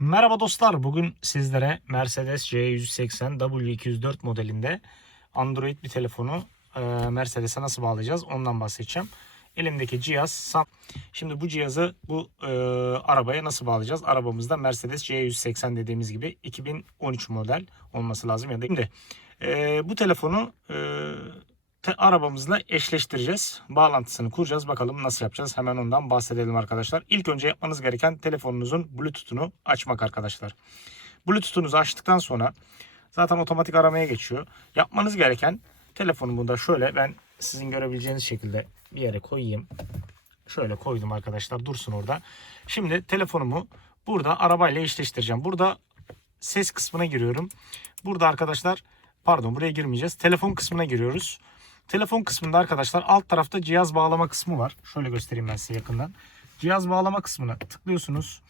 Merhaba dostlar. Bugün sizlere Mercedes C180 W204 modelinde Android bir telefonu e, Mercedes'e nasıl bağlayacağız ondan bahsedeceğim. Elimdeki cihaz Sam. Şimdi bu cihazı bu e, arabaya nasıl bağlayacağız? Arabamızda Mercedes C180 dediğimiz gibi 2013 model olması lazım ya da şimdi e, bu telefonu e, arabamızla eşleştireceğiz. Bağlantısını kuracağız. Bakalım nasıl yapacağız? Hemen ondan bahsedelim arkadaşlar. İlk önce yapmanız gereken telefonunuzun Bluetooth'unu açmak arkadaşlar. Bluetooth'unuzu açtıktan sonra zaten otomatik aramaya geçiyor. Yapmanız gereken telefonumu da şöyle ben sizin görebileceğiniz şekilde bir yere koyayım. Şöyle koydum arkadaşlar dursun orada. Şimdi telefonumu burada arabayla eşleştireceğim. Burada ses kısmına giriyorum. Burada arkadaşlar pardon buraya girmeyeceğiz. Telefon kısmına giriyoruz. Telefon kısmında arkadaşlar alt tarafta cihaz bağlama kısmı var. Şöyle göstereyim ben size yakından. Cihaz bağlama kısmına tıklıyorsunuz.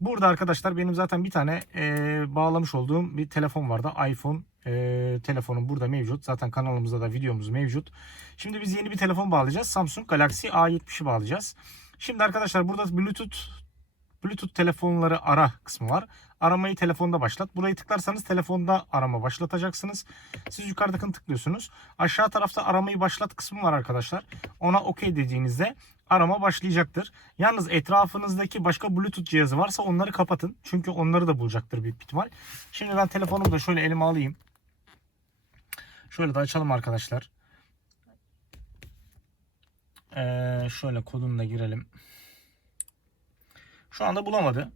Burada arkadaşlar benim zaten bir tane e, bağlamış olduğum bir telefon vardı. iPhone e, telefonum burada mevcut. Zaten kanalımızda da videomuz mevcut. Şimdi biz yeni bir telefon bağlayacağız. Samsung Galaxy A70'i bağlayacağız. Şimdi arkadaşlar burada Bluetooth Bluetooth telefonları ara kısmı var. Aramayı telefonda başlat. Burayı tıklarsanız telefonda arama başlatacaksınız. Siz yukarıdakini tıklıyorsunuz. Aşağı tarafta aramayı başlat kısmı var arkadaşlar. Ona OK dediğinizde arama başlayacaktır. Yalnız etrafınızdaki başka Bluetooth cihazı varsa onları kapatın. Çünkü onları da bulacaktır büyük ihtimal. Şimdi ben telefonumu da şöyle elime alayım. Şöyle de açalım arkadaşlar. Ee, şöyle kodunu da girelim. Şu anda bulamadı.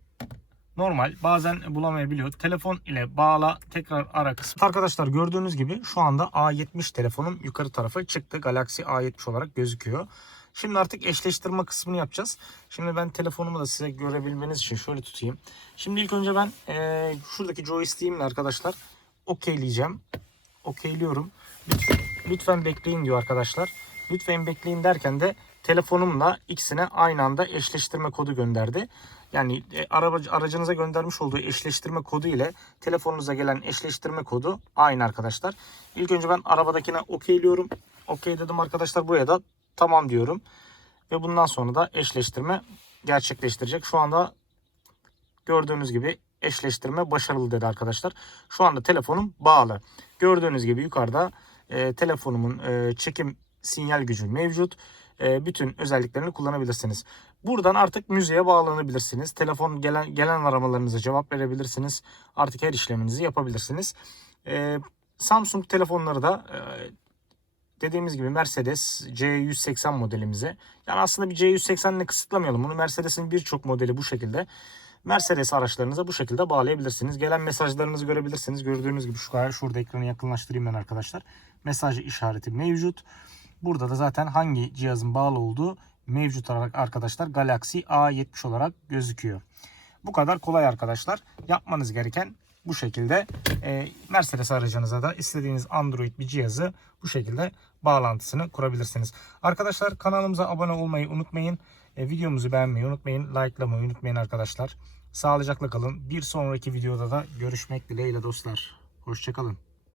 Normal. Bazen bulamayabiliyor. Telefon ile bağla tekrar ara kısmı. Arkadaşlar gördüğünüz gibi şu anda A70 telefonum yukarı tarafa çıktı. Galaxy A70 olarak gözüküyor. Şimdi artık eşleştirme kısmını yapacağız. Şimdi ben telefonumu da size görebilmeniz için şöyle tutayım. Şimdi ilk önce ben eee, şuradaki joystick'imle arkadaşlar okeyleyeceğim. Okeyliyorum. Lütfen, lütfen bekleyin diyor arkadaşlar. Lütfen bekleyin derken de telefonumla ikisine aynı anda eşleştirme kodu gönderdi. Yani e, araba, aracınıza göndermiş olduğu eşleştirme kodu ile telefonunuza gelen eşleştirme kodu aynı arkadaşlar. İlk önce ben arabadakine okeyliyorum. Okey dedim arkadaşlar buraya da tamam diyorum. Ve bundan sonra da eşleştirme gerçekleştirecek. Şu anda gördüğünüz gibi eşleştirme başarılı dedi arkadaşlar. Şu anda telefonum bağlı. Gördüğünüz gibi yukarıda e, telefonumun e, çekim sinyal gücü mevcut. E, bütün özelliklerini kullanabilirsiniz. Buradan artık müziğe bağlanabilirsiniz. Telefon gelen gelen aramalarınıza cevap verebilirsiniz. Artık her işleminizi yapabilirsiniz. E, Samsung telefonları da e, dediğimiz gibi Mercedes C180 modelimize. Yani aslında bir C180 ile kısıtlamayalım bunu. Mercedes'in birçok modeli bu şekilde. Mercedes araçlarınıza bu şekilde bağlayabilirsiniz. Gelen mesajlarınızı görebilirsiniz. Gördüğünüz gibi şu şurada ekranı yakınlaştırayım ben arkadaşlar. Mesaj işareti mevcut. Burada da zaten hangi cihazın bağlı olduğu mevcut olarak arkadaşlar Galaxy A70 olarak gözüküyor. Bu kadar kolay arkadaşlar. Yapmanız gereken bu şekilde e, Mercedes aracınıza da istediğiniz Android bir cihazı bu şekilde bağlantısını kurabilirsiniz. Arkadaşlar kanalımıza abone olmayı unutmayın. E, videomuzu beğenmeyi unutmayın. Likelamayı unutmayın arkadaşlar. Sağlıcakla kalın. Bir sonraki videoda da görüşmek dileğiyle dostlar. Hoşçakalın.